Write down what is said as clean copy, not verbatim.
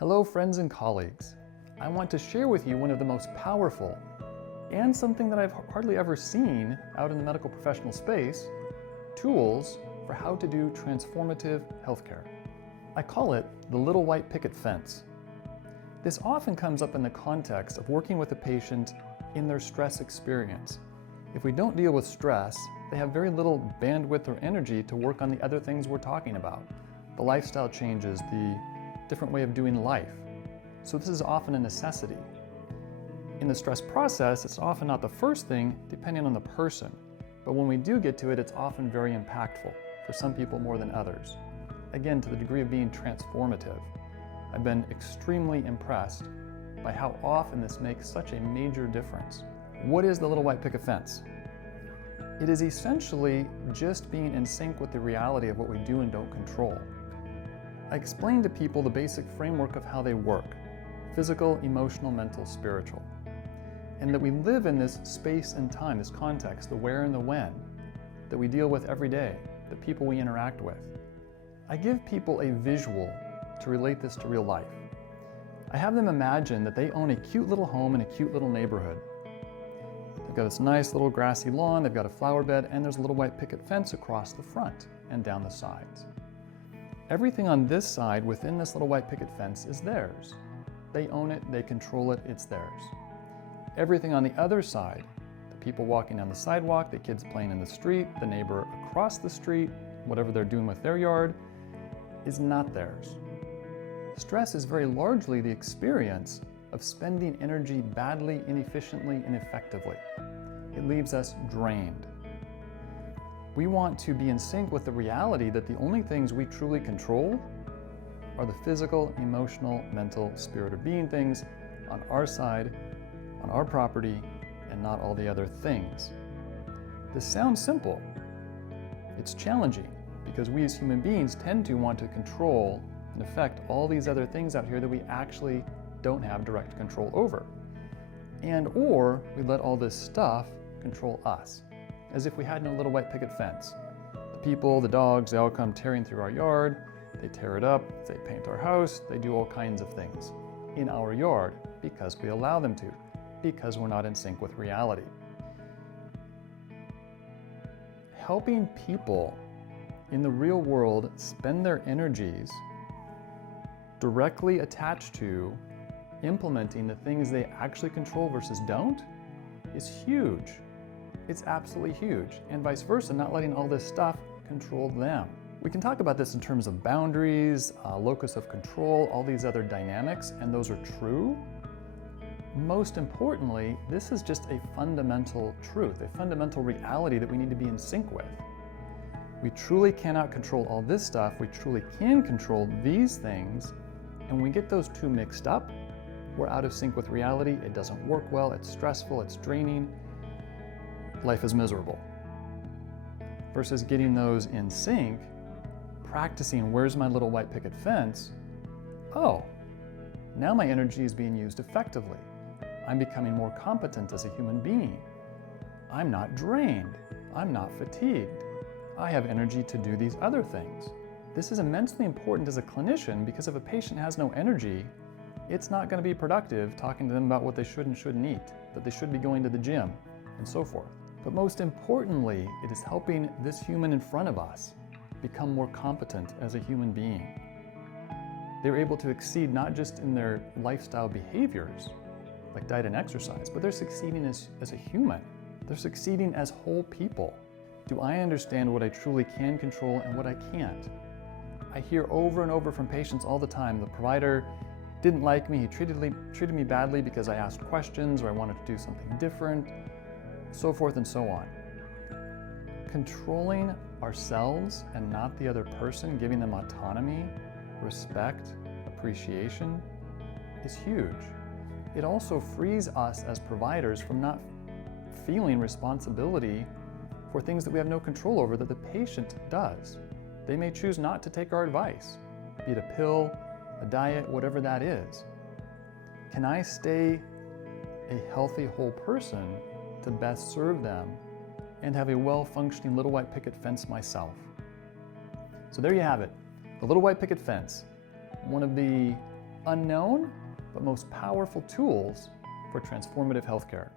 Hello friends and colleagues. I want to share with you one of the most powerful and something that I've hardly ever seen out in the medical professional space, tools for how to do transformative healthcare. I call it the little white picket fence. This often comes up in the context of working with a patient in their stress experience. If we don't deal with stress, they have very little bandwidth or energy to work on the other things we're talking about. The lifestyle changes, the different way of doing life. So this is often a necessity. In the stress process, it's often not the first thing, depending on the person. But when we do get to it, it's often very impactful, for some people more than others. Again, to the degree of being transformative. I've been extremely impressed by how often this makes such a major difference. What is the little white picket fence? It is essentially just being in sync with the reality of what we do and don't control. I explain to people the basic framework of how they work: physical, emotional, mental, spiritual. And that we live in this space and time, this context, the where and the when, that we deal with every day, the people we interact with. I give people a visual to relate this to real life. I have them imagine that they own a cute little home in a cute little neighborhood. They've got this nice little grassy lawn, they've got a flower bed, and there's a little white picket fence across the front and down the sides. Everything on this side within this little white picket fence is theirs. They own it, they control it, it's theirs. Everything on the other side, the people walking down the sidewalk, the kids playing in the street, the neighbor across the street, whatever they're doing with their yard, is not theirs. Stress is very largely the experience of spending energy badly, inefficiently, ineffectively. It leaves us drained. We want to be in sync with the reality that the only things we truly control are the physical, emotional, mental, spirit or being things on our side, on our property, and not all the other things. This sounds simple. It's challenging because we as human beings tend to want to control and affect all these other things out here that we actually don't have direct control over. Or we let all this stuff control us, as if we had no little white picket fence. The people, the dogs, they all come tearing through our yard, they tear it up, they paint our house, they do all kinds of things in our yard because we allow them to, because we're not in sync with reality. Helping people in the real world spend their energies directly attached to implementing the things they actually control versus don't is huge. It's absolutely huge, and vice versa, not letting all this stuff control them. We can talk about this in terms of boundaries, locus of control, all these other dynamics, and those are true. Most importantly, this is just a fundamental truth, a fundamental reality that we need to be in sync with. We truly cannot control all this stuff, we truly can control these things, and when we get those two mixed up, we're out of sync with reality, it doesn't work well, it's stressful, it's draining, life is miserable. Versus getting those in sync, practicing where's my little white picket fence, oh, now my energy is being used effectively. I'm becoming more competent as a human being. I'm not drained. I'm not fatigued. I have energy to do these other things. This is immensely important as a clinician because if a patient has no energy, it's not going to be productive talking to them about what they should and shouldn't eat, that they should be going to the gym, and so forth. But most importantly, it is helping this human in front of us become more competent as a human being. They're able to exceed not just in their lifestyle behaviors, like diet and exercise, but they're succeeding as a human. They're succeeding as whole people. Do I understand what I truly can control and what I can't? I hear over and over from patients all the time, the provider didn't like me, he treated me badly because I asked questions or I wanted to do something different, so forth and so on. Controlling ourselves and not the other person, giving them autonomy, respect, appreciation, is huge. It also frees us as providers from not feeling responsibility for things that we have no control over that the patient does. They may choose not to take our advice, be it a pill, a diet, whatever that is. Can I stay a healthy whole person to best serve them and have a well-functioning little white picket fence myself? So there you have it, the little white picket fence. One of the unknown but most powerful tools for transformative healthcare.